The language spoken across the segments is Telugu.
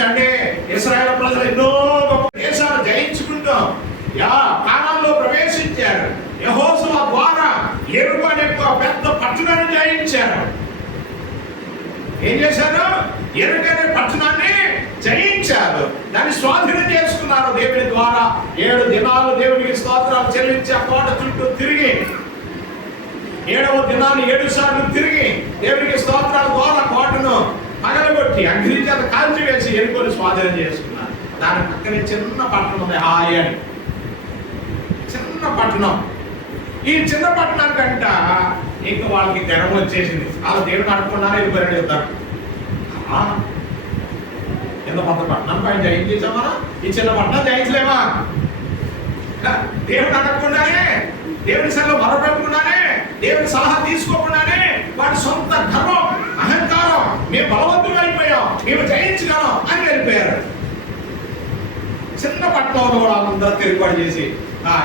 గమనించండి, ఇశ్రాయేలు ప్రజలు ఎన్నో గొప్ప దేశాలు జయించుకుంటాం కాలంలో ప్రవేశించారు. యెహోషువ ద్వారా యెరికో అనే పెద్ద పట్టణాన్ని జయించారు. ఏం చేశారు? యెరికో అనే పట్టణాన్ని జయించారు, దాన్ని స్వాధీనం చేసుకున్నారు దేవుని ద్వారా. 7 దినాలు దేవునికి స్తోత్రాలు చెల్లించి ఆ కోట చుట్టూ తిరిగి, 7వ దినాన్ని 7 సార్లు తిరిగి దేవునికి స్తోత్రాల ద్వారా కోటను పగలగొట్టి అగ్ని చేత కాల్చివేసి యెరికోని స్వాధీనం చేసుకున్నారు. దాని పక్కనే చిన్న పట్టణం ఉంది, హాయ్ అని చిన్న పట్టణం. ఈ చిన్న పట్టణానికంట ఇంకా వాళ్ళకి గర్వం వచ్చేసింది. వాళ్ళు దేవుడు అనుకున్నారా వెళ్ళిపోయాడు చెప్తారు. ఎంత పెద్ద పట్టణం పైన జయించేసామా, ఈ చిన్న పట్టణం జయించలేమా? దేవుడు అడగకుండానే, దేవుని సలహా మొరపెట్టకుండానే, దేవుని సలహా తీసుకోకుండానే వాడి సొంత గర్వం, అహంకారం, మేము బలవంతులు అయిపోయాం, మేము జయించగలం అని వెళ్ళిపోయారు. చిన్న పట్టణంలో కూడా అందరూ తిరుగుబాటు చేసి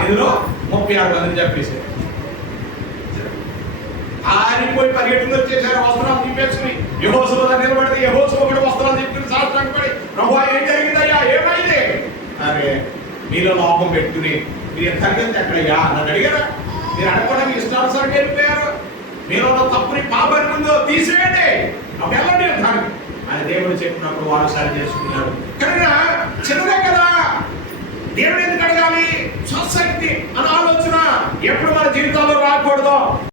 ఇందులో 36 మందిని చెప్పేసి ఆరిపోయి పరిగెట్టుకుని వచ్చేసారు. వస్త్రాలు తిప్పేసుకుని యెహోషువ దగ్గర నిలబడితే యెహోషువ కూడా వస్త్రాలు తిప్పుకుని సాష్టాంగ పడి, ప్రభువా ఏం జరిగిందయ్యా, ఏమైంది? అరే మీలో లోపం పెట్టుకుని మీరు తగ్గింది ఎక్కడయ్యా నన్ను అడిగారా? మీరు అడగకుండా మీ ఇష్టానుసారంగా వెళ్ళిపోయారు. మీరు తప్పుని పాపాన్ని ముందు తీసేయండి, అప్పుడు వెళ్ళండి అంటారు అని దేవుడు చెప్పినప్పుడు వారు సరి చేసుకున్నారు. కనుక చిన్నదే కదా, దేవుడు ఎందుకు అడగాలి? స్వశక్తి అనే ఆలోచన ఎప్పుడు మన జీవితం